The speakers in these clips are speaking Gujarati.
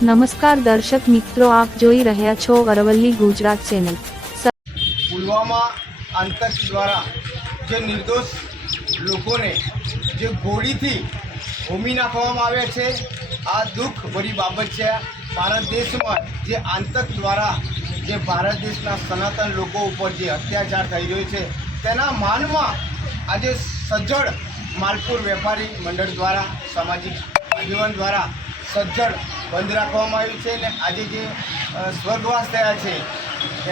નમસ્કાર દર્શક મિત્રો, આપ જોઈ રહ્યા છો અરવલ્લી ગુજરાત ચેનલ। પુલવામા આતંક દ્વારા જે નિર્દોષ લોકોને જે ગોળીથી હોમી નાખવામાં આવ્યા છે, આ દુઃખ ભરી બાબત છે। ભારત દેશમાં જે આતંક દ્વારા જે ભારત દેશના સનાતન લોકો ઉપર જે અત્યાચાર થઈ રહ્યો છે, તેના માનમાં આજે સજ્જડ માલપુર વેપારી મંડળ દ્વારા સામાજિક આગેવાન દ્વારા સજ્જડ બંધ રાખવામાં આવ્યું છે અને આજે જે સ્વર્ગવાસ થયા છે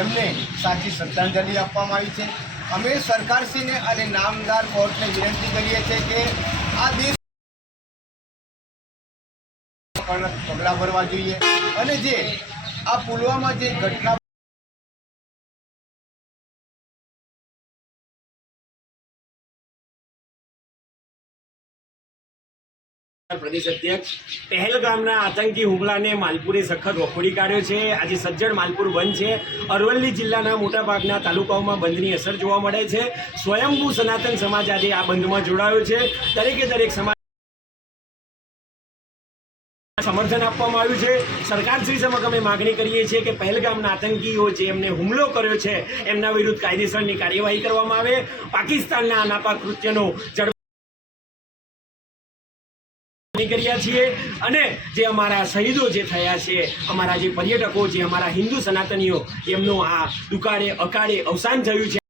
એમને સાચી શ્રદ્ધાંજલિ આપવામાં આવી છે। અમે સરકારશ્રીને અને નામદાર કોર્ટને વિનંતી કરીએ છીએ કે આ દેશ પગલાં ભરવા જોઈએ અને જે આ પુલવામા જે ઘટના प्रदेश अध्यक्ष पहलगामना आतंकी हुमलाने मालपुरे सखत वखोड़ी काढ्यो छे। आज सज्जड मालपुर बंध छे। अरवल्ली जिल्लाना मोटा भागना तालुकाओमां बंधनी असर जोवा मळे छे। स्वयंभू सनातन समाज आज आ बंधमां जोडायो छे। दरेके दरेक समाज समर्थन आपवामां आव्युं छे। सरकारश्री समक्ष अमे मागणी करीए छीए के पहलगामना आतंकीओ जे एमने हुमलो कर्यो छे एमना विरुद्ध कायदेसरनी कार्यवाही करवामां आवे। पाकिस्तानना नापाक कृत्यनो કર્યા છીએ અને જે અમારા શહીદો જે થયા છે, અમારા જે પર્યટકો, જે અમારા હિન્દુ સનાતનીઓ, એમનું આ દુકાળે અકાળે અવસાન થયું છે।